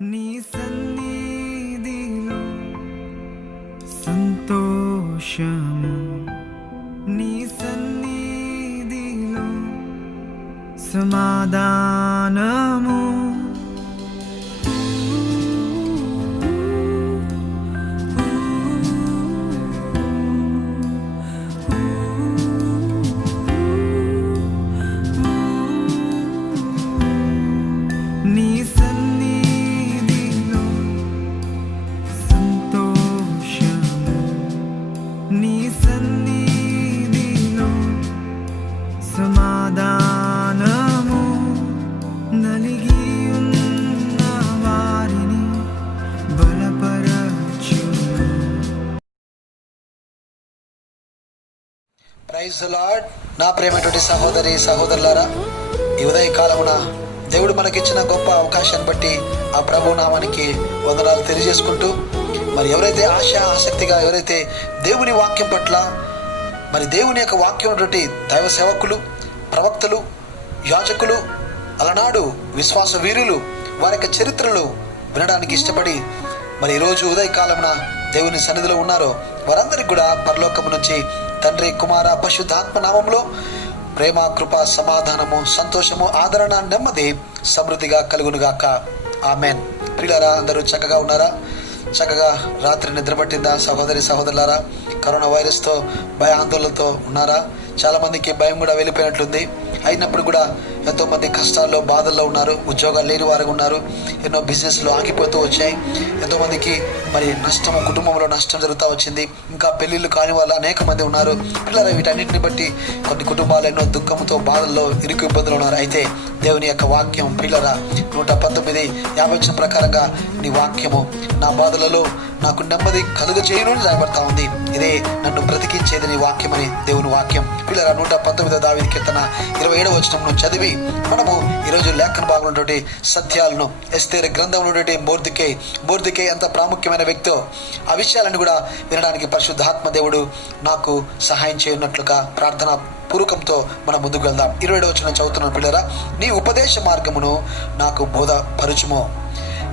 నీ సన్నిధిలో సంతోషము, నీ సన్నిధిలో సమాధానము. నీ సన్నిధిలో సంతోషము, నీ సన్నిధిలో సమాధానము. నలిగి ఉన్న వారిని బలపరచును. Praise the lord. నా ప్రేమటువంటి సహోదరి సహోదరులారా, ఈ ఉదయకాలమున దేవుడు మనకిచ్చిన గొప్ప అవకాశాన్ని బట్టి ఆ ప్రభు నామానికి వందనాలు తెలియజేసుకుంటూ, మరి ఎవరైతే ఆసక్తిగా ఎవరైతే దేవుని వాక్యం పట్ల, మరి దేవుని యొక్క వాక్యం ఉన్నటువంటి దైవ సేవకులు, ప్రవక్తలు, యాజకులు, అలనాడు విశ్వాస వీరులు వారి యొక్క చరిత్రలు వినడానికి ఇష్టపడి మరి ఈరోజు ఉదయకాలమున దేవుని సన్నిధిలో ఉన్నారో వారందరికీ కూడా పరలోకము నుంచి తండ్రి, కుమార, పరిశుద్ధాత్మ నామములో ప్రేమ, కృప, సమాధానము, సంతోషము, ఆదరణ, నెమ్మది సమృద్ధిగా కలుగునుగాక. ఆమెన్. ప్రియులారా, అందరూ చక్కగా ఉన్నారా? చక్కగా రాత్రి నిద్రపట్టిందా? సహోదరి సహోదరులారా, కరోనా వైరస్తో ఆందోళనతో ఉన్నారా? చాలామందికి భయం కూడా వెళ్ళిపోయినట్లుంది. అయినప్పుడు కూడా ఎంతోమంది కష్టాల్లో, బాధల్లో ఉన్నారు. ఉద్యోగాలు లేని వారు ఉన్నారు. ఎన్నో బిజినెస్లు ఆగిపోతూ వచ్చాయి. ఎంతోమందికి మరి నష్టము, కుటుంబంలో నష్టం జరుగుతూ వచ్చింది. ఇంకా పెళ్ళిళ్ళు కాని వాళ్ళు అనేక మంది ఉన్నారు. పిల్లలు వీటన్నిటిని బట్టి కొన్ని కుటుంబాలు ఎన్నో దుఃఖంతో, బాధల్లో, ఇరుకు ఇబ్బందులు ఉన్నారు. అయితే దేవుని యొక్క వాక్యం పిల్లరా 119:50 ప్రకారంగా నీ వాక్యము నా బాధలలో నాకు నెమ్మది కలుగ చేయను అని రాయబడతా ఉంది. ఇదే నన్ను బ్రతికించేది నీ వాక్యం అని దేవుని వాక్యం. పిల్లరా 119 దావీదు కీర్తన 27వ వచనంలో చదివి మనము ఈరోజు లేఖన భాగంలో ఉన్నటువంటి సత్యాలను, ఎస్తేరు గ్రంథంలో ఉన్నటువంటి మోర్దెకై ఎంత ప్రాముఖ్యమైన వ్యక్తో ఆ విషయాలను కూడా వినడానికి పరిశుద్ధాత్మ దేవుడు నాకు సహాయం చేయనట్లుగా ప్రార్థన పూర్వకంతో మనం ముందుకు వెళ్దాం. 27వ వచనం చదువుతున్నాను. పిల్లరా, నీ ఉపదేశ మార్గమును నాకు బోధపరచుము,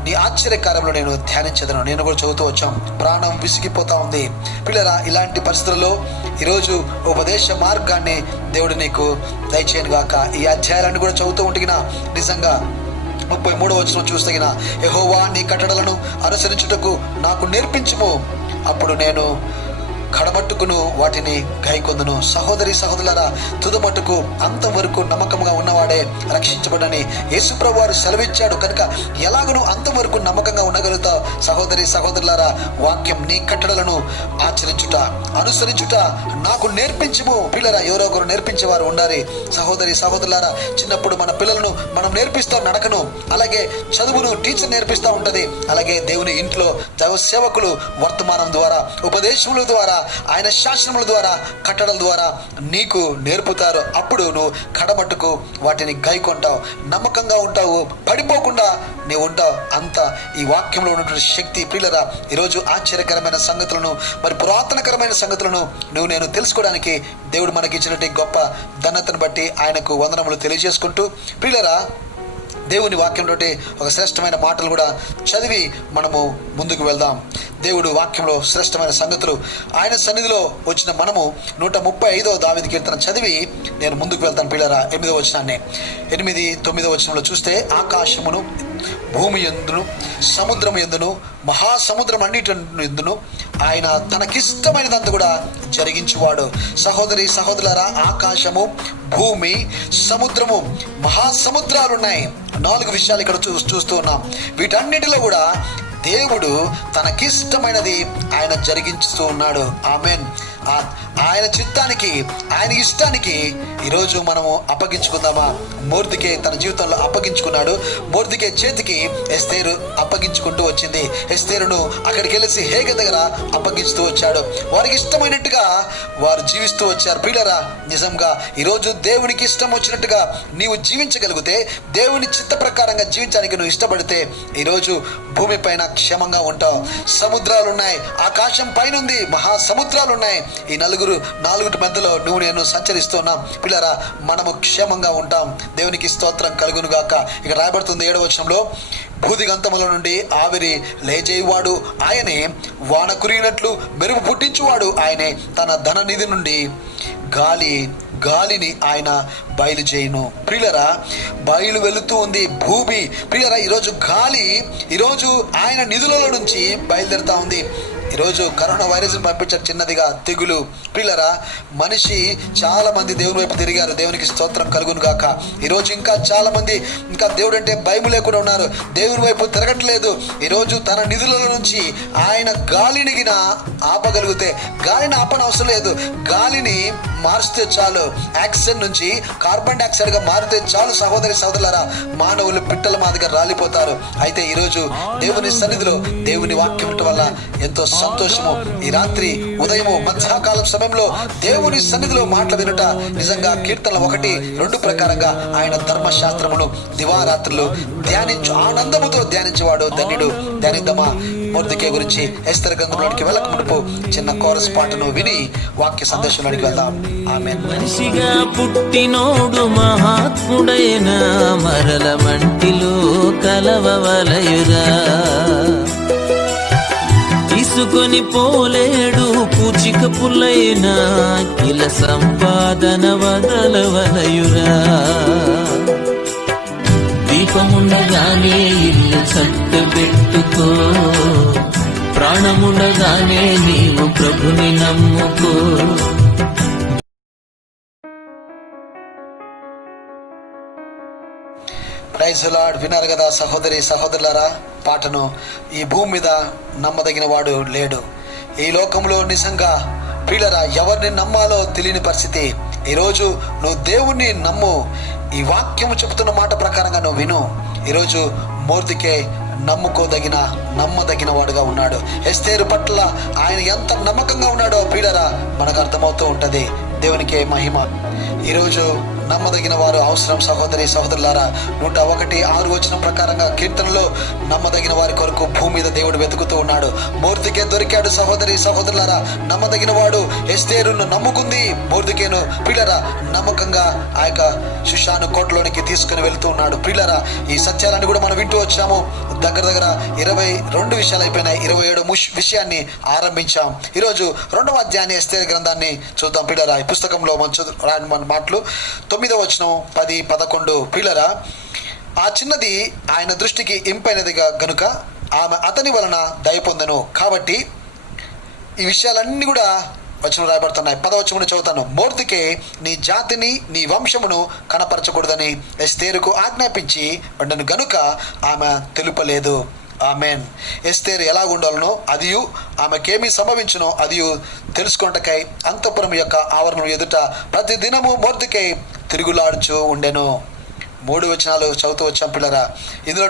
నీ ఆశ్చర్యకార్యంలో నేను ధ్యానించదను. నేను కూడా చదువుతూ వచ్చాం. ప్రాణం విసిగిపోతా ఉంది. పిల్లరా, ఇలాంటి పరిస్థితుల్లో ఈరోజు ఉపదేశ మార్గాన్ని దేవుడు నీకు దయచేయను గాక. ఈ అధ్యాయాలన్నీ కూడా చదువుతూ ఉంటుగినా నిజంగా 33వ వచనం చూస్తగిన, యెహోవా నీ కట్టడలను అనుసరించుటకు నాకు నేర్పించుము, అప్పుడు నేను కడమట్టుకును వాటిని గైకొందును. సహోదరి సహోదరులారా, తుదమట్టుకు అంతవరకు నమ్మకంగా ఉన్నవాడే రక్షించబడని యేసుప్రభువు వారు సెలవిచ్చాడు. కనుక ఎలాగను అంతవరకు నమ్మకంగా ఉండగలుగుతావు? సహోదరి సహోదరులారా, వాక్యం నీ కట్టడలను ఆచరించుట, అనుసరించుట నాకు నేర్పించుము. పిల్లరా, ఎవరో ఒకరు నేర్పించేవారు ఉండాలి. సహోదరి సహోదరులారా, చిన్నప్పుడు మన పిల్లలను మనం నేర్పిస్తాం నడకను, అలాగే చదువును టీచర్ నేర్పిస్తూ ఉంటది. అలాగే దేవుని ఇంట్లో దైవ సేవకులు వర్తమానం ద్వారా, ఉపదేశముల ద్వారా, ఆయన శాసనముల ద్వారా, కట్టడల ద్వారా నీకు నేర్పుతారు. అప్పుడు నువ్వు కడమట్టుకు వాటిని గైకొంటావు, నమ్మకంగా ఉంటావు, పడిపోకుండా నీవు ఉంటావు. అంత ఈ వాక్యంలో ఉన్నటువంటి శక్తి. ప్రియులరా, ఈరోజు ఆశ్చర్యకరమైన సంగతులను, మరి పురాతనకరమైన సంగతులను నేను తెలుసుకోవడానికి దేవుడు మనకి ఇచ్చినటువంటి గొప్ప ధన్యతను బట్టి ఆయనకు వందనములు తెలియజేసుకుంటూ, ప్రియులరా, దేవుని వాక్యంలో ఒక శ్రేష్టమైన మాటలు కూడా చదివి మనము ముందుకు వెళ్దాం. దేవుడు వాక్యంలో శ్రేష్టమైన సంగతులు, ఆయన సన్నిధిలో వచ్చిన మనము 135వ దావీదు కీర్తన చదివి నేను ముందుకు వెళ్తాను. పిల్లరా, 8వ వచనాన్ని 8, 9వ వచనంలో చూస్తే, ఆకాశమును, భూమి యందును, సముద్రం యందును, మహాసముద్రం అన్నిటి యందును ఆయన తనకిష్టమైనదంతా కూడా జరిగించువాడు. సహోదరి సహోదరులారా, ఆకాశము, భూమి, సముద్రము, మహాసముద్రాలు ఉన్నాయి. 4 విషయాలు ఇక్కడ చూస్తూ ఉన్నాం. వీటన్నిటిలో కూడా దేవుడు తనకిష్టమైనది ఆయన జరిగించుతూ ఉన్నాడు. ఆమెన్. ఆయన చిత్తానికి, ఆయన ఇష్టానికి ఈరోజు మనము అప్పగించుకుందామా? మోర్దెకై తన జీవితంలో అప్పగించుకున్నాడు. మోర్దెకై చేతికి ఎస్తేరు అప్పగించుకుంటూ వచ్చింది. ఎస్తేరును అక్కడికి వెళ్ళేసి హేగ దగ్గర అప్పగిస్తూ వచ్చాడు. వారికి ఇష్టమైనట్టుగా వారు జీవిస్తూ వచ్చారు. ప్రియులరా, నిజంగా ఈరోజు దేవునికి ఇష్టం వచ్చినట్టుగా నీవు జీవించగలిగితే, దేవుని చిత్త ప్రకారంగా జీవించడానికి నువ్వు ఇష్టపడితే, ఈరోజు భూమి పైన క్షేమంగా ఉంటావు. సముద్రాలు ఉన్నాయి, ఆకాశం పైన ఉంది, మహాసముద్రాలు ఉన్నాయి. ఈ నాలుగుటి మధ్యలో నువ్వు నేను సంచరిస్తున్నాం. పిల్లరా, మనము క్షేమంగా ఉంటాం. దేవునికి స్తోత్రం కలుగును గాక. ఇక రాయబడుతుంది 7వ వచనంలో, భూదిగంతముల నుండి ఆవిరి లేజేయువాడు ఆయనే, వాన కురిగినట్లు మెరుపు పుట్టించువాడు ఆయనే, తన ధన నిధి నుండి గాలిని ఆయన బయలు చేయను. ప్రియులరా, బయలు వెళుతూ ఉంది భూమి. ప్రియులరా, ఈరోజు ఆయన నిధులలో నుంచి బయలుదేరుతా ఉంది. ఈరోజు కరోనా వైరస్ పంపించారు, చిన్నదిగా తెగులు. ప్రియులరా, మనిషి చాలా మంది దేవుని వైపు తిరిగారు. దేవునికి స్తోత్రం కలుగును గాక. ఈరోజు ఇంకా చాలా మంది ఇంకా దేవుడు అంటే భయం లేకుండా ఉన్నారు, దేవుని వైపు తిరగట్లేదు. ఈరోజు తన నిధులలో నుంచి ఆయన గాలిని ఆపగలిగితే, గాలిని ఆపనవసరం లేదు, గాలిని మారిస్తే చాలు. ఆక్సిజన్ నుంచి కార్బన్ డైఆక్సైడ్ గా మారితే చాలు. సహోదరి సహోదరులారా, మానవులు పిట్టల మాదిగా రాలిపోతారు. అయితే ఈరోజు దేవుని సన్నిధిలో దేవుని వాక్యం వినటం వల్ల ఎంతో సంతోషము. ఈ రాత్రి ఉదయము మధ్యాకాలం సమయంలో దేవుని సన్నిధిలో మాటలు వినుట నిజంగా కీర్తనల 1-2 ప్రకారంగా ఆయన ధర్మశాస్త్రమును దివారాత్రులు ఆనందముతో ధ్యానించేవాడు ధన్యుడు. ధ్యానిద్దామా మొర్దెకై గురించి? ఎస్తెరు గ్రంథంలోనికి వెళ్ళక మునుపు చిన్న కోరస్ పాటను విని వాక్య సందేశంలోనికి వెళ్దాం. ఆమేన్. మనిషిగా పుట్టినోడు మహాత్ముడైన మరల మంటిలో కలవవలయురా, తీసుకొని పోలేడు పూచిక పుల్లైన కిల సంపాదన వదలవలయురా. దీపముండగానే ఇల్లు చక్కబెట్టుకో, ప్రాణముండగానే నీవు ప్రభుని నమ్ముకో. Praise Lord. విన్నారు కదా సహోదరి సహోదరులారా పాటను. ఈ భూమి మీద నమ్మదగిన వాడు లేడు. ఈ లోకంలో నిజంగా ప్రియులరా, ఎవరిని నమ్మాలో తెలియని పరిస్థితి. ఈరోజు నువ్వు దేవుణ్ణి నమ్ము. ఈ వాక్యము చెబుతున్న మాట ప్రకారంగా నువ్వు విను. ఈరోజు మొర్దెకై నమ్మదగిన వాడుగా ఉన్నాడు. ఎస్తేరు పట్ల ఆయన ఎంత నమ్మకంగా ఉన్నాడో ప్రియులరా మనకు అర్థమవుతూ ఉంటది. దేవునికే మహిమ. ఈరోజు నమ్మదగిన వారు అవసరం సహోదరి సహోదరులారా. 101:6 ప్రకారంగా కీర్తనలో నమ్మదగిన వారి కొరకు భూమి మీద దేవుడు వెతుకుతూ ఉన్నాడు. మొర్దెకై దొరికాడు సహోదరి సహోదరులారా. నమ్మదగిన వాడు ఎస్తేరును నమ్ముకుంది. మొర్దెకైను ప్రియులరా నమ్మకంగా ఆ యొక్క షూషాను కోటలోనికి తీసుకుని వెళ్తూ ఉన్నాడు. ప్రియులరా, ఈ సత్యాలను కూడా మనం వింటూ వచ్చాము. దగ్గర 22 విషయాలు అయిపోయినాయి. 27వ విషయాన్ని ఆరంభించాం. ఈరోజు 2వ అధ్యాయాన్ని ఎస్తేరు గ్రంథాన్ని చూద్దాం. ప్రియులరా, ఈ పుస్తకంలో మన మాటలు 9వ వచనం 10-11. ప్రియులరా, ఆ చిన్నది ఆయన దృష్టికి ఇంపైనదిగా గనుక ఆమె అతని వలన దయ పొందెను. కాబట్టి ఈ విషయాలన్నీ కూడా వచనం రాయబడుతున్నాయి. 10వ వచనం చదువుతాను. మొర్దెకై నీ జాతిని నీ వంశమును కనపరచకూడదని ఎస్తేరుకు ఆజ్ఞాపించి ఉండను గనుక ఆమె తెలుపలేదు. ఆమెన్. ఎస్తేరు ఎలా ఉండాలనో అదియు ఆమెకేమి సంభవించునో అదియు తెలుసుకొనుటకై అంతఃపురం యొక్క ఆవరణం ఎదుట ప్రతి దినము మొర్దెకై తిరుగులాడుచూ ఉండెను. 3 వచనాలు చదువుతూ వచ్చాం పిల్లరా. ఇందులో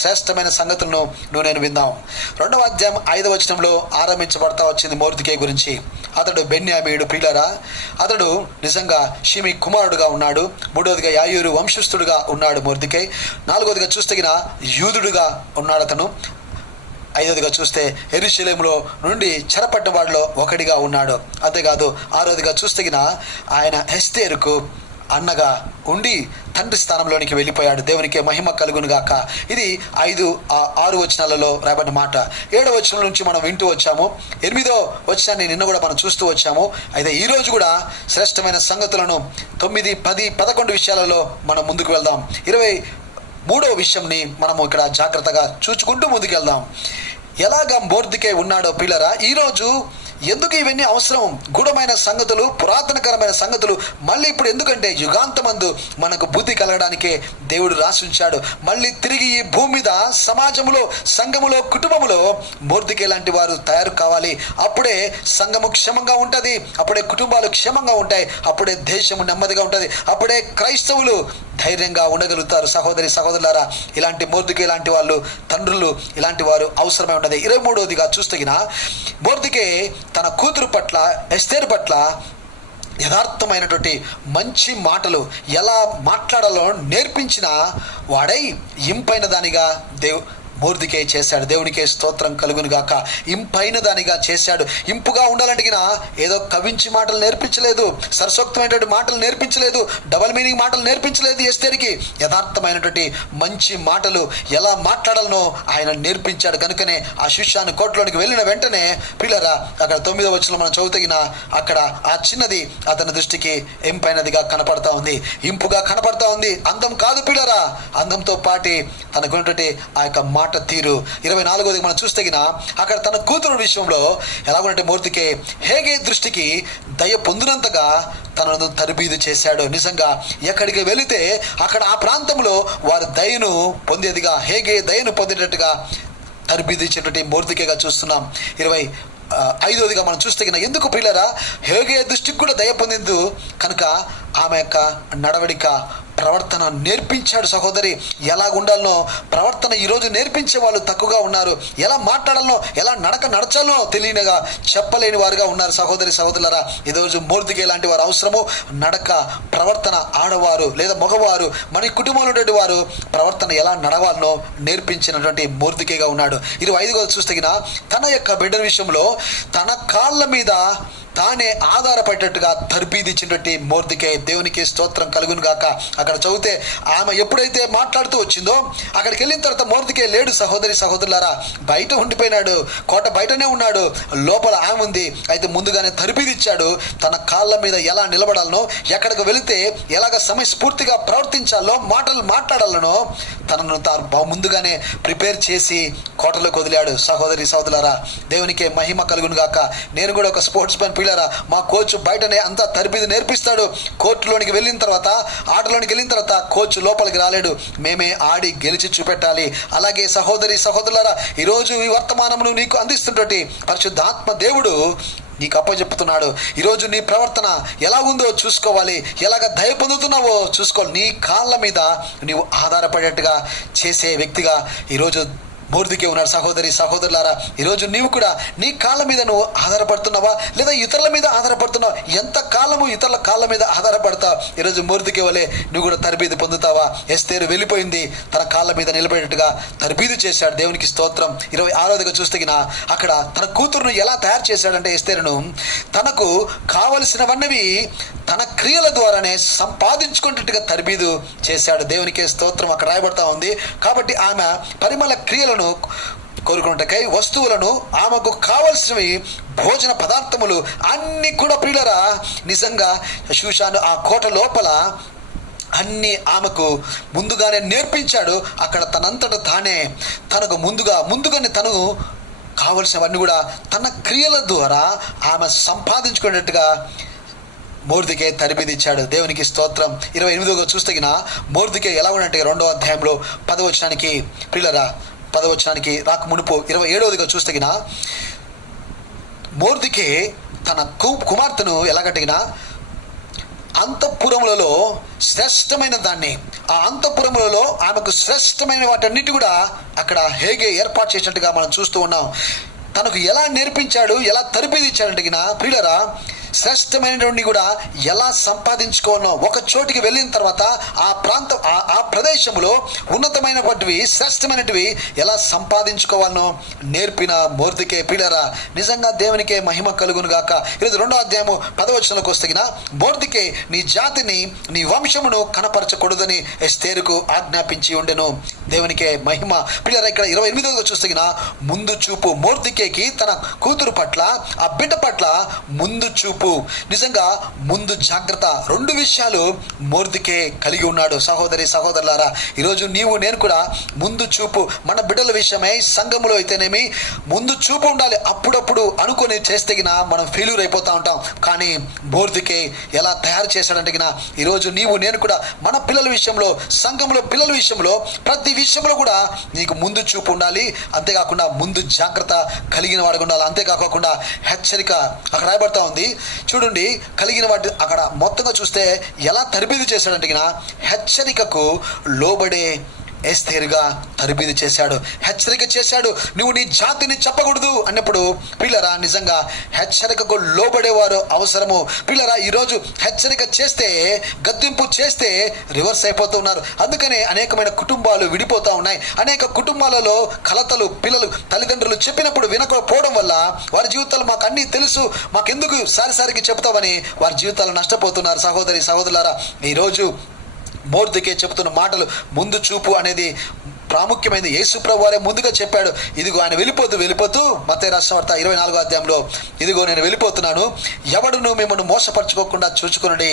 శ్రేష్టమైన సంగతులను నేను విందాం. 2వ అధ్యాయం 5వ వచనంలో ఆరంభించబడతా వచ్చింది మొర్దెకై గురించి. అతడు బెన్యామీయుడు. ప్రియులరా, అతడు నిజంగా షిమి కుమారుడుగా ఉన్నాడు. 3వదిగా యాయూరు వంశస్థుడుగా ఉన్నాడు మొర్దెకై. 4వదిగా చూస్తే యూదుడుగా ఉన్నాడు అతను. 5వదిగా చూస్తే యెరూషలేములో నుండి చెరపట్టిన వాడిలో ఒకడిగా ఉన్నాడు. అంతేకాదు 6వదిగా చూస్తే ఆయన ఎస్తేరుకు అన్నగా ఉండి తండ్రి స్థానంలోనికి వెళ్ళిపోయాడు. దేవునికే మహిమ కలుగును గాక. ఇది 5-6 వచనాలలో రాబడిన మాట. 7వ వచనం నుంచి మనం వింటూ వచ్చాము. 8వ వచనాన్ని నిన్న కూడా మనం చూస్తూ వచ్చాము. అయితే ఈరోజు కూడా శ్రేష్టమైన సంగతులను 9, 10, 11 విషయాలలో మనం ముందుకు వెళ్దాం. 23వ విషయంని మనము ఇక్కడ జాగ్రత్తగా చూచుకుంటూ ముందుకు వెళ్దాం. ఎలాగా మొర్దెకై ఉన్నాడో పిల్లరా, ఈరోజు ఎందుకు ఇవన్నీ అవసరం? గూఢమైన సంగతులు, పురాతనకరమైన సంగతులు మళ్ళీ ఇప్పుడు ఎందుకంటే యుగాంతమందు మనకు బుద్ధి కలగడానికే దేవుడు రాసి ఉంచాడు. మళ్ళీ తిరిగి ఈ భూమి మీద సమాజంలో, సంఘములో, కుటుంబములో మొర్దెకై లాంటి వారు తయారు కావాలి. అప్పుడే సంఘము క్షేమంగా ఉంటుంది, అప్పుడే కుటుంబాలు క్షేమంగా ఉంటాయి, అప్పుడే దేశము నెమ్మదిగా ఉంటుంది, అప్పుడే క్రైస్తవులు ధైర్యంగా ఉండగలుగుతారు. సహోదరి సహోదరులారా, ఇలాంటి మొర్దెకై లాంటి వాళ్ళు, తండ్రులు ఇలాంటి వారు అవసరమై ఉన్నది. 23వదిగా చూస్తే మొర్దెకై తన కూతురు పట్ల, ఎస్తేరు పట్ల యథార్థమైనటువంటి మంచి మాటలు ఎలా మాట్లాడాలో నేర్పించిన వాడై ఇంపైన దానిగా మొర్దెకై చేశాడు. దేవునికే స్తోత్రం కలుగును గాక. ఇంపైన దానిగా చేశాడు. ఇంపుగా ఉండాలంటే ఏదో కవించి మాటలు నేర్పించలేదు, సరసోక్తమైనటువంటి మాటలు నేర్పించలేదు, డబల్ మీనింగ్ మాటలు నేర్పించలేదు. ఎస్తేరికి యథార్థమైనటువంటి మంచి మాటలు ఎలా మాట్లాడాలనో ఆయన నేర్పించాడు. కనుకనే ఆ శూషాను కోటలోనికి వెళ్ళిన వెంటనే పిల్లరా అక్కడ 9వ వచనంలో మనం చదువుతగిన అక్కడ ఆ చిన్నది అతని దృష్టికి ఇంపైనదిగా కనపడతా ఉంది, ఇంపుగా కనపడతా ఉంది. అందం కాదు పిల్లరా, అందంతో పాటి తనకున్నటువంటి ఆ యొక్క మాట తీరు. 24వది మనం చూస్తగిన అక్కడ తన కూతురు విషయంలో ఎలాగంటే మొర్దెకై హేగే దృష్టికి దయ పొందినంతగా తనను తరబీదు చేశాడు. నిజంగా ఎక్కడికి వెళితే అక్కడ ఆ ప్రాంతంలో వారి దయను పొందేదిగా, హేగే దయను పొందేటట్టుగా తరబీదు ఇచ్చేటువంటి మొర్దెకైగా చూస్తున్నాం. 25వదిగా మనం చూస్తే ఎందుకు పిల్లరా హేగే దృష్టికి కూడా దయ పొందింది కనుక ఆమె యొక్క నడవడిక ప్రవర్తన నేర్పించాడు. సహోదరి ఎలా ఉండాలనో ప్రవర్తన ఈరోజు నేర్పించే వాళ్ళు తక్కువగా ఉన్నారు. ఎలా మాట్లాడాలనో ఎలా నడచాలనో తెలియనగా చెప్పలేని వారుగా ఉన్నారు. సహోదరి సహోదరులారా, ఈరోజు మొర్దెకై లాంటి వారు అవసరము. నడక ప్రవర్తన ఆడవారు లేదా మగవారు మన కుటుంబంలో ఉన్నటువంటి వారు ప్రవర్తన ఎలా నడవాలనో నేర్పించినటువంటి మొర్దెకైగా ఉన్నాడు. 25వ చూస్తగిన తన యొక్క బిడ్డ విషయంలో తన కాళ్ళ మీద తానే ఆధారపడేటట్టుగా తర్బీదిచ్చినటువంటి మొర్దెకై. దేవునికి స్తోత్రం కలుగును గాక. అక్కడ చదివితే ఆమె ఎప్పుడైతే మాట్లాడుతూ వచ్చిందో అక్కడికి వెళ్ళిన తర్వాత మొర్దెకై లేడు. సహోదరి సహోదరులారా, బయట ఉండిపోయినాడు, కోట బయటనే ఉన్నాడు, లోపల ఆమె ఉంది. అయితే ముందుగానే తర్బీదిచ్చాడు. తన కాళ్ళ మీద ఎలా నిలబడాలనో, ఎక్కడికి వెళితే ఎలాగ సమయస్ఫూర్తిగా ప్రవర్తించాలో, మాటలు మాట్లాడాలనో తనను తాను ముందుగానే ప్రిపేర్ చేసి కోటలోకి వదిలాడు. సహోదరి సహోదరులారా, దేవునికే మహిమ కలుగును గాక. నేను కూడా ఒక స్పోర్ట్స్ మ్యాన్ పిల్లరా, మా కోచ్ బయటనే అంతా తరబీదు నేర్పిస్తాడు. కోర్టులోనికి వెళ్ళిన తర్వాత, ఆటలోనికి వెళ్ళిన తర్వాత కోచ్ లోపలికి రాలేడు, మేమే ఆడి గెలిచి చూపెట్టాలి. అలాగే సహోదరి సహోదరులారా, ఈరోజు ఈ వర్తమానమును నీకు అందిస్తున్నటువంటి పరిశుద్ధాత్మ దేవుడు నీకు అప్పచెప్పుతున్నాడు. ఈరోజు నీ ప్రవర్తన ఎలా ఉందో చూసుకోవాలి, ఎలాగ దయ పొందుతున్నావో చూసుకోవాలి. నీ కాళ్ళ మీద నీవు ఆధారపడేట్టుగా చేసే వ్యక్తిగా ఈరోజు మొర్దెకై ఉన్నాడు. సహోదరి సహోదరులారా, ఈరోజు నీవు కూడా నీ కాళ్ళ మీద నువ్వు ఆధారపడుతున్నావా లేదా ఇతరుల మీద ఆధారపడుతున్నావా? ఎంత కాలము ఇతరుల కాళ్ళ మీద ఆధారపడతావు? ఈరోజు మొర్దెకై వలె నువ్వు కూడా తరబీదు పొందుతావా? ఎస్తేరు వెళ్ళిపోయింది, తన కాళ్ళ మీద నిలబడేట్టుగా తరబీదు చేశాడు. దేవునికి స్తోత్రం. 26వదిగా చూస్తే అక్కడ తన కూతురును ఎలా తయారు చేశాడంటే ఎస్తేరును తనకు కావలసినవన్నవి తన క్రియల ద్వారానే సంపాదించుకున్నట్టుగా తరబీదు చేశాడు. దేవునికే స్తోత్రం. అక్కడ రాయబడతా ఉంది. కాబట్టి ఆమె పరిమళ క్రియలను కోరుకున్నట్టుకై వస్తువులను, ఆమెకు కావలసినవి భోజన పదార్థములు అన్ని కూడా ప్రియులరా నిజంగా షూషాను ఆ కోట లోపల అన్నీ ఆమెకు ముందుగానే నేర్పించాడు. అక్కడ తనంతట తానే తనకు ముందుగానే తను కావలసినవన్నీ కూడా తన క్రియల ద్వారా ఆమె సంపాదించుకునేట్టుగా మొర్దెకై తరబీదిచ్చాడు. దేవునికి స్తోత్రం. 28వదిగా చూస్తే మొర్దెకై ఎలా ఉన్నట్టు 2వ అధ్యాయంలో 10వ వచనానికి ప్రియులరా 10వ వచనానికి రాక మునుపు 27వదిగా చూస్తే మొర్దెకై తన కుమార్తెను ఎలాగట్టిన అంతఃపురములలో శ్రేష్టమైన దాన్ని, ఆ అంతఃపురములలో ఆమెకు శ్రేష్టమైన వాటన్నిటి కూడా అక్కడ హేగే ఏర్పాటు చేసినట్టుగా మనం చూస్తూ ఉన్నాం. తనకు ఎలా నేర్పించాడు, ఎలా తరబీదిచ్చాడంటే ప్రియులరా శ్రేష్టమైనటువంటి కూడా ఎలా సంపాదించుకోవాలో, ఒక చోటికి వెళ్ళిన తర్వాత ఆ ప్రదేశంలో ఉన్నతమైనటువంటివి శ్రేష్టమైనటివి ఎలా సంపాదించుకోవాలనో నేర్పిన మొర్దెకై. పిల్లరా నిజంగా దేవునికే మహిమ కలుగును గాక. ఈరోజు 2వ అధ్యాయము 10వ వచనంలోకి వస్తే మొర్దెకై నీ జాతిని నీ వంశమును కనపరచకూడదని ఎస్తేరుకు ఆజ్ఞాపించి ఉండెను. దేవునికే మహిమ. పిల్లరా ఇక్కడ 28వదిగా చూస్తే ముందు చూపు. మొర్దెకైకి తన కూతురు పట్ల, ఆ బిడ్డ పట్ల ముందు చూపు, నిజంగా ముందు జాగ్రత్త. 2 విషయాలు మొర్దెకై కలిగి ఉన్నాడు. సహోదరి సహోదరులారా, ఈరోజు నీవు నేను కూడా ముందు చూపు, మన బిడ్డల విషయమై సంఘములో అయితేనేమి ముందు చూపు ఉండాలి. అప్పుడప్పుడు అనుకొని చేస్తే మనం ఫెయిల్యూర్ అయిపోతూ ఉంటాం. కానీ మొర్దెకై ఎలా తయారు చేశాడంటే ఈరోజు నీవు నేను కూడా మన పిల్లల విషయంలో, సంఘంలో పిల్లల విషయంలో, ప్రతి విషయంలో కూడా నీకు ముందు చూపు ఉండాలి. అంతేకాకుండా ముందు జాగ్రత్త కలిగిన వాడు ఉండాలి. అంతేకాకుండా హెచ్చరిక అక్కడ రాయబడతా ఉంది. చూడండి, కలిగిన వాటి అక్కడ మొత్తంగా చూస్తే ఎలా తరబీదు చేశాడంటే హెచ్చరికకు లోబడే ఎస్తేరుగా తరబీదు చేశాడు, హెచ్చరిక చేశాడు. నువ్వు నీ జాతిని చెప్పకూడదు అన్నప్పుడు పిల్లరా నిజంగా హెచ్చరికకు లోబడేవారు అవసరము. పిల్లరా ఈరోజు హెచ్చరిక చేస్తే, గద్దింపు చేస్తే రివర్స్ అయిపోతున్నారు. అందుకనే అనేకమైన కుటుంబాలు విడిపోతూ ఉన్నాయి. అనేక కుటుంబాలలో కలతలు, పిల్లలు తల్లిదండ్రులు చెప్పినప్పుడు వినకపోవడం వల్ల వారి జీవితాలు మాకు అన్నీ తెలుసు, మాకెందుకు సారికి చెప్తామని వారి జీవితాలు నష్టపోతున్నారు. సహోదరి సహోదరులారా, ఈరోజు మొర్దెకై చెబుతున్న మాటలు ముందు చూపు అనేది ప్రాముఖ్యమైనది. యేసు ప్రభువు వారే ముందుగా చెప్పాడు, ఇదిగో ఆయన వెళ్ళిపోతూ మత్తయి రాసిన వార్త 24వ అధ్యాయంలో, ఇదిగో నేను వెళ్ళిపోతున్నాను, ఎవడును మిమ్మల్ని మోసపరచుకోకుండా చూచుకొనుడి.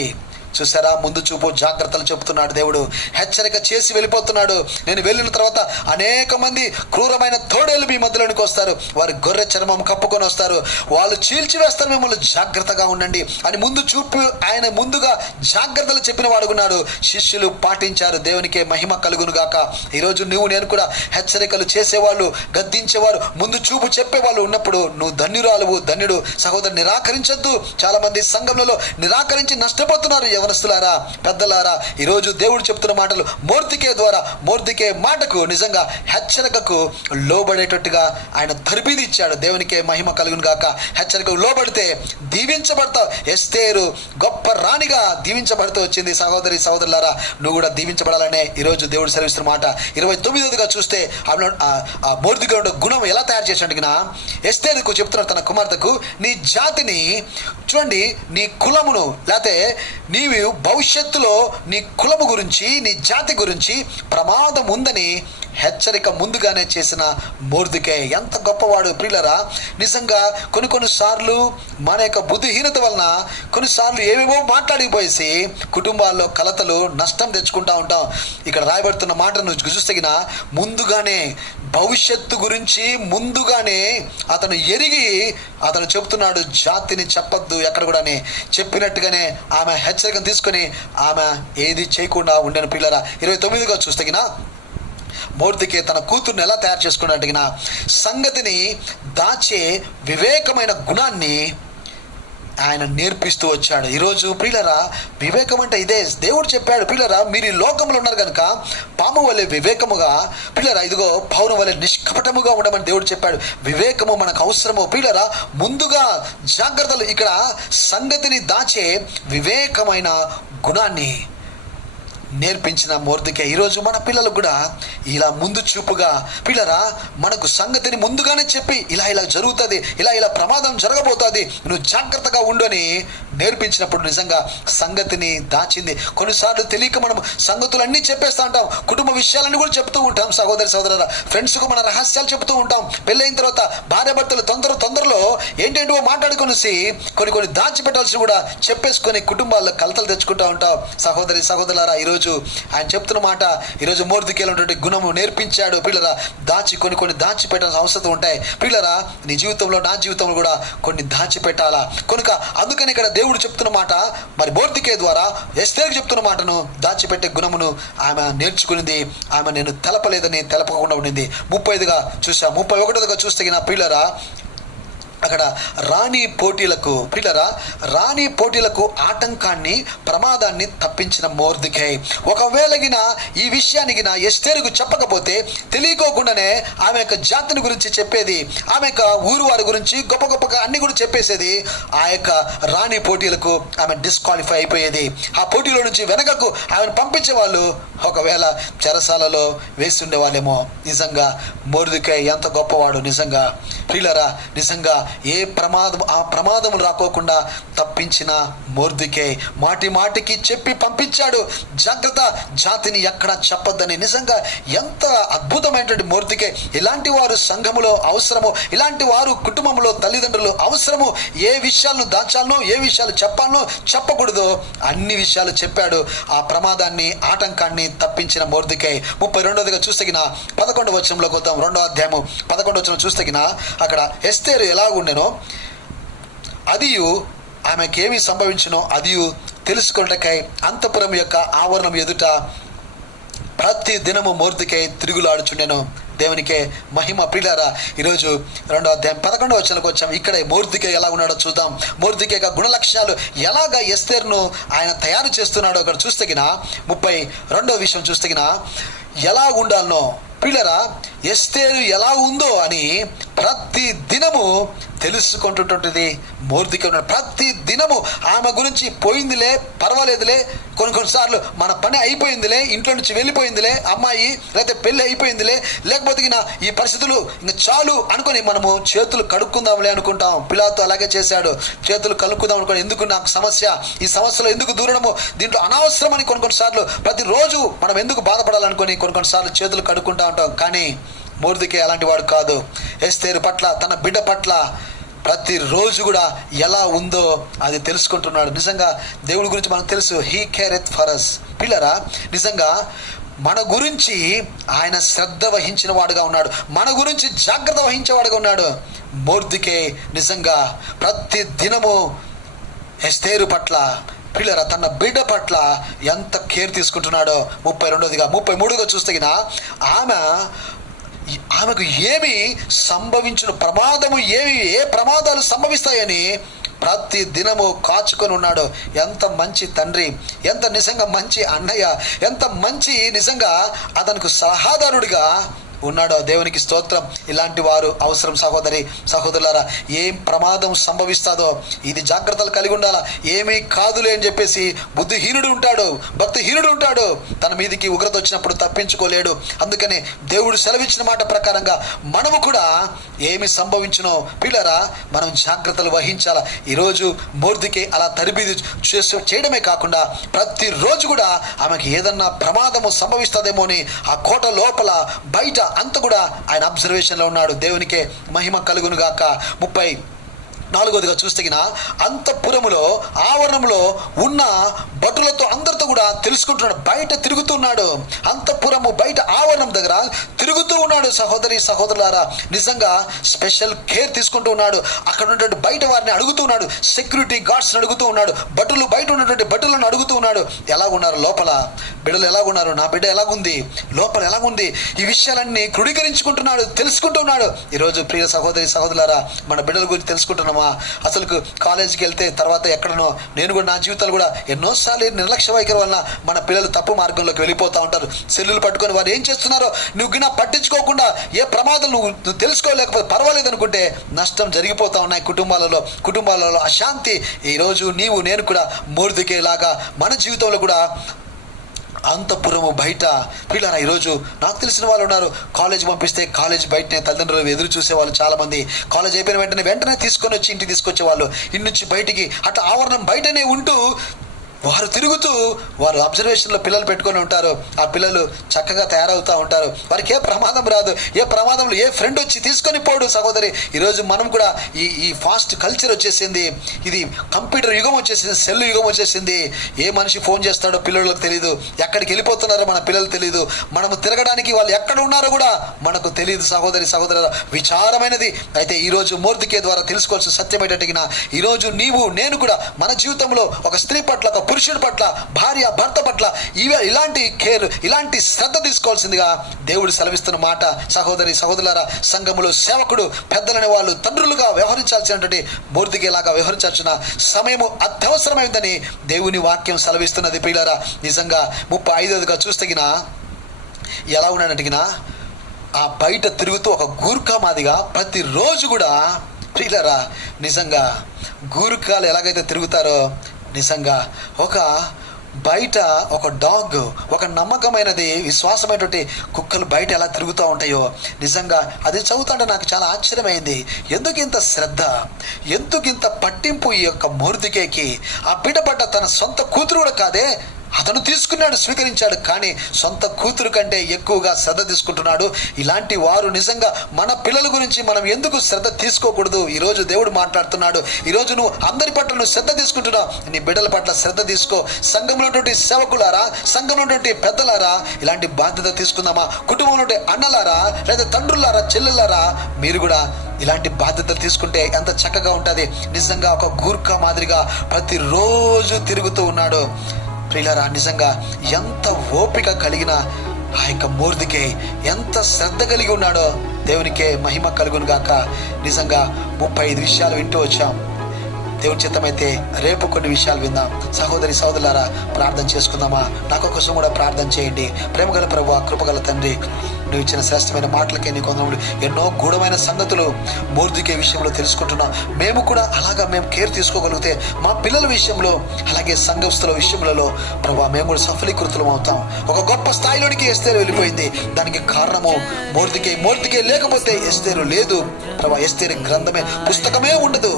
చూసారా, ముందు చూపు, జాగ్రత్తలు చెబుతున్నాడు దేవుడు. హెచ్చరిక చేసి వెళ్ళిపోతున్నాడు. నేను వెళ్ళిన తర్వాత అనేక మంది క్రూరమైన తోడేలు మీ మధ్యలోనికి వస్తారు, వారి గొర్రె చర్మం కప్పుకొని వస్తారు, వాళ్ళు చీల్చివేస్తారు, మిమ్మల్ని జాగ్రత్తగా ఉండండి అని ముందు చూపు ఆయన ముందుగా జాగ్రత్తలు చెప్పిన వాడుకున్నాడు. శిష్యులు పాటించారు. దేవునికే మహిమ కలుగును గాక. ఈరోజు నువ్వు నేను కూడా హెచ్చరికలు చేసేవాళ్ళు, గద్దించేవారు, ముందు చూపు చెప్పేవాళ్ళు ఉన్నప్పుడు నువ్వు ధన్యురాలువు, ధన్యుడు. సహోదరు, నిరాకరించొద్దు. చాలా మంది సంఘంలో నిరాకరించి నష్టపోతున్నారు. యవనస్తులారా, పెద్దలారా, ఈరోజు దేవుడు చెప్తున్న మాటలు మొర్దెకై మాటకు నిజంగా హెచ్చరికకు లోబడేటట్టుగా ఆయన తరబీదు ఇచ్చాడు. దేవునికే మహిమ కలుగును గాక. హెచ్చరికకు లోబడితే దీవించబడతావు. ఎస్తేరు గొప్ప రాణిగా దీవించబడుతూ వచ్చింది. సహోదరి సహోదరులారా, నువ్వు కూడా దీవించబడాలనే ఈరోజు దేవుడు సెలవిస్తున్న మాట. 29గా చూస్తే ఆ మొర్దెకై గుణం ఎలా తయారు చేసినట్టుగా ఎస్తేరుకు చెప్తున్నాడు తన కుమార్తెకు, నీ జాతిని చూడండి, నీ కులమును, లేకపోతే నీవు భవిష్యత్తులో నీ కులము గురించి, నీ జాతి గురించి ప్రమాదం ఉందని హెచ్చరిక ముందుగానే చేసిన మొర్దెకై ఎంత గొప్పవాడు. ప్రియులరా, నిజంగా కొన్నిసార్లు మన యొక్క బుద్ధిహీనత వలన కొన్నిసార్లు ఏవేవో మాట్లాడిపోయేసి కుటుంబాల్లో కలతలు, నష్టం తెచ్చుకుంటా ఉంటాం. ఇక్కడ రాయబడుతున్న మాటను చూస్తగిన ముందుగానే భవిష్యత్తు గురించి ముందుగానే అతను ఎరిగి అతను చెప్తున్నాడు, జాతిని చెప్పద్దు ఎక్కడ కూడా చెప్పినట్టుగానే ఆమె హెచ్చరికను తీసుకొని ఆమె ఏది చేయకుండా ఉండని. పిల్లరా, 29గా చూస్తగిన మొర్దెకై తన కూతుర్ని ఎలా తయారు చేసుకున్నట్టుగా సంగతిని దాచే వివేకమైన గుణాన్ని ఆయన నేర్పిస్తూ వచ్చాడు. ఈరోజు ప్రియులరా, వివేకం అంటే ఇదే. దేవుడు చెప్పాడు, ప్రియులరా, మీరు ఈ లోకంలో ఉన్నారు కనుక పాము వలె వివేకముగా, ప్రియులరా, ఇదిగో పౌరం వలె నిష్కపటముగా ఉండమని దేవుడు చెప్పాడు. వివేకము మనకు అవసరము. ప్రియులరా, ముందుగా జాగ్రత్తలు, ఇక్కడ సంగతిని దాచే వివేకమైన గుణాన్ని నేర్పించిన మొర్దెకై ఈరోజు మన పిల్లలకు కూడా ఇలా ముందు చూపుగా, పిల్లరా, మనకు సంగతిని ముందుగానే చెప్పి ఇలా జరుగుతుంది, ఇలా ప్రమాదం జరగబోతుంది, నువ్వు జాగ్రత్తగా ఉండని నేర్పించినప్పుడు నిజంగా సంగతిని దాచింది. కొన్నిసార్లు తెలియక మనం సంగతులన్నీ చెప్పేస్తూ ఉంటాం. కుటుంబ విషయాలన్నీ కూడా చెప్తూ ఉంటాం. సహోదరి సహోదరుల, ఫ్రెండ్స్కు మన రహస్యాలు చెప్తూ ఉంటాం. పెళ్ళైన తర్వాత భార్యాభర్తలు తొందరలో ఏంటేంటో మాట్లాడుకొనేసి కొన్ని దాచిపెట్టాల్సి కూడా చెప్పేసుకొని కుటుంబాల్లో కలతలు తెచ్చుకుంటూ ఉంటాం. సహోదరి సహోదరులారా, ఈరోజు ఆయన చెప్తున్న మాట, ఈరోజు మొర్దెకైలో ఉన్నటువంటి గుణము నేర్పించాడు. పిల్లరా, కొన్ని దాచిపెట్టాల్సిన అవసరం ఉంటాయి. పిల్లరా, నీ జీవితంలో, నా జీవితంలో కూడా కొన్ని దాచిపెట్టాలా కనుక అందుకని ఇక్కడ దేవుడు చెప్తున్న మాట, మరి మొర్దెకై ద్వారా ఎస్తేరుకు చెప్తున్న మాటను దాచిపెట్టే గుణమును ఆమె నేర్చుకునింది. ఆమె నేను తెలపలేదని తెలపకుండా ఉండింది. 30గా చూసా. 31గా చూస్తే నా పిల్లరా, అక్కడ రాణి పోటీలకు ఆటంకాన్ని, ప్రమాదాన్ని తప్పించిన మొర్దెకై. ఒకవేళ ఈ విషయానికి ఎస్తేరుకు చెప్పకపోతే తెలియకోకుండానే ఆమె యొక్క జాతిని గురించి చెప్పేది, ఆమె యొక్క ఊరు వారి గురించి గొప్పగా అన్ని కూడా చెప్పేసేది. ఆ యొక్క రాణి పోటీలకు ఆమె డిస్క్వాలిఫై అయిపోయేది. ఆ పోటీలో నుంచి వెనకకు ఆమెను పంపించే వాళ్ళు ఒకవేళ చెరసాలలో వేసి ఉండేవాళ్ళేమో. నిజంగా మొర్దెకై ఎంత గొప్పవాడు. నిజంగా ప్రియులారా, నిజంగా ఏ ప్రమాదం రాకోకుండా తప్పించిన మొర్దెకై మాటికి చెప్పి పంపించాడు, జాగ్రత్త, జాతిని ఎక్కడ చెప్పొద్దని. నిజంగా ఎంత అద్భుతమైనటువంటి మొర్దెకై. ఇలాంటి వారు సంఘములో అవసరము, ఇలాంటి వారు కుటుంబంలో తల్లిదండ్రులు అవసరము. ఏ విషయాలను దాచాలనో, ఏ విషయాలు చెప్పాలనో, చెప్పకూడదో అన్ని విషయాలు చెప్పాడు. ఆ ప్రమాదాన్ని, ఆటంకాన్ని తప్పించిన మొర్దెకై. 32గా చూస్తగిన 11వ వచనంలోకి వద్దాం. 2వ అధ్యాయము 11వ వచనం చూస్తగిన అక్కడ ఎస్తేరు ఎలాగుండెనో అదియు, ఆమెకేమి సంభవించినో అదియు తెలుసుకొనుటకై అంతఃపురం యొక్క ఆవరణం ఎదుట ప్రతి దినము మొర్దెకై తిరుగులాడుచుండెను. దేవునికే మహిమ. ప్రియులారా, ఈరోజు 2వ అధ్యాయం 11వ వచనంలోకి వచ్చాం. ఇక్కడ మొర్దెకై ఎలా ఉన్నాడో చూద్దాం. మొర్దెకై యొక్క గుణలక్షణాలు ఎలాగా ఎస్తేరును ఆయన తయారు చేస్తున్నాడో అక్కడ చూస్తగిన 32వ విషయం చూస్తగిన ఎలా ఉండాలనో పిల్లరా, ఎస్తేరు ఎలా ఉందో అని ప్రతి దినము తెలుసుకుంటున్నటువంటిది మొర్దెకై ఉన్నాడు. ప్రతి దినము ఆమె గురించి పోయిందిలే, పర్వాలేదులే, కొన్నిసార్లు మన పని అయిపోయిందిలే, ఇంట్లో నుంచి వెళ్ళిపోయిందిలే అమ్మాయి, లేకపోతే పెళ్ళి అయిపోయిందిలే, లేకపోతే ఈ పరిస్థితులు ఇంకా చాలు అనుకొని మనము చేతులు కడుక్కుందాంలే అనుకుంటాం. పిలాతు అలాగే చేశాడు. చేతులు కడుక్కుందాం అనుకోని, ఎందుకు నాకు సమస్య, ఈ సమస్యలో ఎందుకు దూరడము, దీంట్లో అనవసరమని కొన్నిసార్లు ప్రతిరోజు మనం ఎందుకు బాధపడాలనుకొని కొన్నిసార్లు చేతులు కడుక్కుంటా ఉంటాం. కానీ మొర్దెకై అలాంటి వాడు కాదు. ఎస్తేరు పట్ల, తన బిడ్డ పట్ల ప్రతిరోజు కూడా ఎలా ఉందో అది తెలుసుకుంటున్నాడు. నిజంగా దేవుడి గురించి మనకు తెలుసు, హీ కేరెత్ ఫర్ అస్. పిల్లరా, నిజంగా మన గురించి ఆయన శ్రద్ధ వహించిన వాడుగా ఉన్నాడు, మన గురించి జాగ్రత్త వహించేవాడుగా ఉన్నాడు. మొర్దెకై నిజంగా ప్రతి దినము ఎస్తేరు పట్ల, పిల్లరా, తన బిడ్డ పట్ల ఎంత కేర్ తీసుకుంటున్నాడో. 33గా చూస్తే ఆమెకు ఏమి సంభవించిన ప్రమాదము, ఏ ప్రమాదాలు సంభవిస్తాయని ప్రతి దినము కాచుకొని ఉన్నాడు. ఎంత మంచి తండ్రి, ఎంత నిజంగా మంచి అన్నయ్య, ఎంత మంచి నిజంగా అతనికి సలహాదారుడిగా ఉన్నాడో. దేవునికి స్తోత్రం. ఇలాంటి వారు అవసరం సహోదరి సహోదరులారా. ఏం ప్రమాదం సంభవిస్తాదో ఇది జాగ్రత్తలు కలిగి ఉండాలా. ఏమీ కాదులే అని చెప్పేసి బుద్ధిహీనుడు ఉంటాడు, భక్తిహీనుడు ఉంటాడు, తన మీదికి ఉగ్రత వచ్చినప్పుడు తప్పించుకోలేడు. అందుకని దేవుడు సెలవిచ్చిన మాట ప్రకారంగా మనము కూడా ఏమి సంభవించునో పిల్లరా మనం జాగ్రత్తలు వహించాలా. ఈరోజు మొర్దెకై అలా తరబీదు చేయడమే కాకుండా ప్రతిరోజు కూడా ఆమెకి ఏదన్నా ప్రమాదము సంభవిస్తుందేమో అని ఆ కోట లోపల బయట అంత కూడా ఆయన అబ్జర్వేషన్లో ఉన్నాడు. దేవునికే మహిమ కలుగును గాక. 34గా చూస్తే అంతఃపురములో ఆవరణంలో ఉన్న భటులతో అందరితో కూడా తెలుసుకుంటున్నాడు. బయట తిరుగుతున్నాడు, అంతఃపురము బయట ఆవరణం దగ్గర తిరుగుతూ ఉన్నాడు. సహోదరి సహోదరులారా, నిజంగా స్పెషల్ కేర్ తీసుకుంటూ ఉన్నాడు. అక్కడ ఉన్నటువంటి బయట వారిని అడుగుతూ ఉన్నాడు, సెక్యూరిటీ గార్డ్స్ని అడుగుతూ ఉన్నాడు, భటులు బయట ఉన్నటువంటి భటులను అడుగుతూ ఉన్నాడు, ఎలా ఉన్నారు లోపల, బిడ్డలు ఎలా ఉన్నారు, నా బిడ్డ ఎలాగుంది, లోపల ఎలాగుంది, ఈ విషయాలన్నీ క్రోడీకరించుకుంటున్నాడు, తెలుసుకుంటూ ఉన్నాడు. ఈరోజు ప్రియ సహోదరి సహోదరులారా, మన బిడ్డల గురించి తెలుసుకుంటున్నామా? అసలు కాలేజీకి వెళ్తే తర్వాత ఎక్కడనో, నేను కూడా నా జీవితాలు కూడా ఎన్నోసార్లు నిర్లక్ష్య వైఖరి వలన మన పిల్లలు తప్పు మార్గంలోకి వెళ్ళిపోతూ ఉంటారు. సెల్లులు పట్టుకొని వారు ఏం చేస్తున్నారో నువ్వు గినా పట్టించుకోకుండా, ఏ ప్రమాదం నువ్వు తెలుసుకోలేకపోతే పర్వాలేదు అనుకుంటే నష్టం జరిగిపోతూ ఉన్నాయి కుటుంబాలలో అశాంతి. ఈరోజు నేను కూడా మొర్దెకై లాగా మన జీవితంలో కూడా అంతఃపురము బయట పిల్లరా, ఈరోజు నాకు తెలిసిన వాళ్ళు ఉన్నారు, కాలేజ్ పంపిస్తే కాలేజ్ బయటనే తల్లిదండ్రులు ఎదురు చూసేవాళ్ళు చాలామంది. కాలేజ్ అయిపోయిన వెంటనే తీసుకొని వచ్చి ఇంటికి తీసుకొచ్చేవాళ్ళు, ఇంటి నుంచి బయటికి అట్లా ఆవరణం బయటనే ఉంటూ వారు తిరుగుతూ వారు అబ్జర్వేషన్లో పిల్లలు పెట్టుకొని ఉంటారు. ఆ పిల్లలు చక్కగా తయారవుతూ ఉంటారు. వారికి ఏ ప్రమాదం రాదు, ఏ ప్రమాదంలో ఏ ఫ్రెండ్ వచ్చి తీసుకొని పోడు. సహోదరి, ఈరోజు మనం కూడా ఈ ఫాస్ట్ కల్చర్ వచ్చేసింది, ఇది కంప్యూటర్ యుగం వచ్చేసింది, సెల్ యుగం వచ్చేసింది. ఏ మనిషి ఫోన్ చేస్తాడో పిల్లలకు తెలియదు, ఎక్కడికి వెళ్ళిపోతున్నారో మన పిల్లలు తెలియదు, మనము తిరగడానికి వాళ్ళు ఎక్కడ ఉన్నారో కూడా మనకు తెలియదు. సహోదరి సహోదరు, విచారమైనది. అయితే ఈరోజు మొర్దెకై ద్వారా తెలుసుకోవాల్సిన సత్యం ఏంటంటే, ఈరోజు నేను కూడా మన జీవితంలో ఒక స్త్రీ పట్ల, ఒక పురుషుడి పట్ల, భార్య భర్త పట్ల ఇలాంటి కేర్, ఇలాంటి శ్రద్ధ తీసుకోవాల్సిందిగా దేవుడు సెలవిస్తున్న మాట. సహోదరి సహోదరులారా, సంఘములో సేవకుడు, పెద్దలనే వాళ్ళు తండ్రులుగా వ్యవహరించాల్సినటువంటి మొర్దెకై లాగా వ్యవహరించాల్సిన సమయము అత్యవసరమైందని దేవుని వాక్యం సెలవిస్తున్నది. ప్రియులారా, నిజంగా 35గా చూస్తే ఎలా ఉన్నాడంటే, ఆ బయట తిరుగుతూ ఒక గూర్ఖా మాదిగా ప్రతిరోజు కూడా ప్రియులారా, నిజంగా గూర్ఖాలు ఎలాగైతే తిరుగుతారో, నిజంగా ఒక బయట ఒక డాగ్, ఒక నమ్మకమైనది విశ్వాసమైనటువంటి కుక్కలు బయట ఎలా తిరుగుతూ ఉంటాయో, నిజంగా అది చదువుతుంటే నాకు చాలా ఆశ్చర్యమైంది. ఎందుకు ఇంత శ్రద్ధ, ఎందుకు ఇంత పట్టింపు ఈ యొక్క మొర్దెకైకి? ఆ బిడ్డ పట్ల తన సొంత కూతురు కూడా కాదే, అతను తీసుకున్నాడు, స్వీకరించాడు, కానీ సొంత కూతురు కంటే ఎక్కువగా శ్రద్ధ తీసుకుంటున్నాడు. ఇలాంటి వారు నిజంగా మన పిల్లల గురించి మనం ఎందుకు శ్రద్ధ తీసుకోకూడదు? ఈరోజు దేవుడు మాట్లాడుతున్నాడు. ఈరోజు నువ్వు అందరి పట్ల నువ్వు శ్రద్ధ తీసుకుంటున్నావు, నీ బిడ్డల పట్ల శ్రద్ధ తీసుకో. సంఘంలో ఉన్నటువంటి సేవకులారా, సంఘంలో ఉన్నటువంటి పెద్దలారా, ఇలాంటి బాధ్యత తీసుకుందామా? కుటుంబంలో ఉంటే అన్నలారా, లేదా తండ్రులారా, చెల్లెలారా, మీరు కూడా ఇలాంటి బాధ్యతలు తీసుకుంటే ఎంత చక్కగా ఉంటుంది. నిజంగా ఒక గూర్ఖా మాదిరిగా ప్రతిరోజు తిరుగుతూ ఉన్నాడు. ప్రియులారా, నిజంగా ఎంత ఓపిక కలిగిన ఆ యొక్క మొర్దెకై ఎంత శ్రద్ధ కలిగి ఉన్నాడో. దేవునికే మహిమ కలుగును గాక. నిజంగా 35 విషయాలు వింటూ వచ్చాం. దేవుని చిత్తమైతే రేపు కొన్ని విషయాలు విందాం. సహోదరి సహోదరులారా, ప్రార్థన చేసుకుందామా? నాకు కోసం కూడా ప్రార్థన చేయండి. ప్రేమగల ప్రభువా, కృపగల తండ్రి, నువ్వు ఇచ్చిన శ్రేష్టమైన మాటలకే నీకు వందనములు. ఎన్నో గూఢమైన సంగతులు మొర్దెకై విషయంలో తెలుసుకుంటున్నాం. మేము కూడా అలాగా మేము కేర్ తీసుకోగలిగితే మా పిల్లల విషయంలో, అలాగే సంఘస్థుల విషయంలో ప్రభా మేము కూడా సఫలీకృతులం అవుతాం. ఒక గొప్ప స్థాయిలోనికి ఎస్తేరు వెళ్ళిపోయింది. దానికి కారణము మొర్దెకై లేకపోతే ఎస్తేరు లేదు ప్రభా. ఎస్తేరు గ్రంథమే, పుస్తకమే ఉండదు.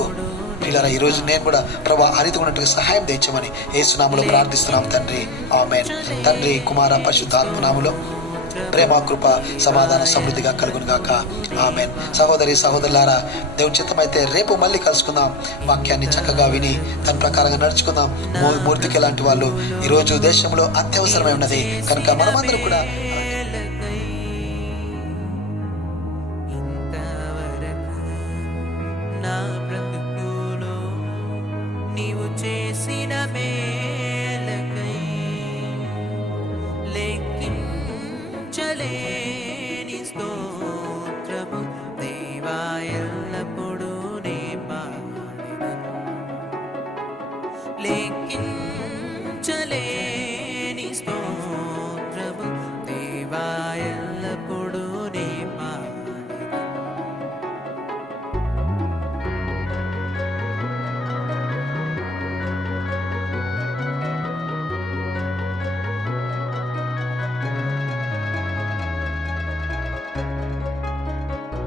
పిల్లరా, ఈరోజు నేను కూడా ప్రభా ఆ రీతి ఉన్నట్టుగా సహాయం తెచ్చమని యేసునామములో ప్రార్థిస్తున్నాం తండ్రి. ఆమేన్. తండ్రి, కుమార, పరిశుద్ధాత్మ నామములో ప్రేమ, కృప, సమాధాన సమృద్ధిగా కలుగును గాక. ఆమేన్. సహోదరి సహోదరులారా, దేవుని చిత్తమైతే రేపు మళ్ళీ కలుసుకుందాం. వాక్యాన్ని చక్కగా విని దాని ప్రకారంగా నడుచుకుందాం. మొర్దెకై లాంటి వాళ్ళు ఈరోజు దేశంలో అత్యవసరమై ఉన్నది కనుక మనమందరం కూడా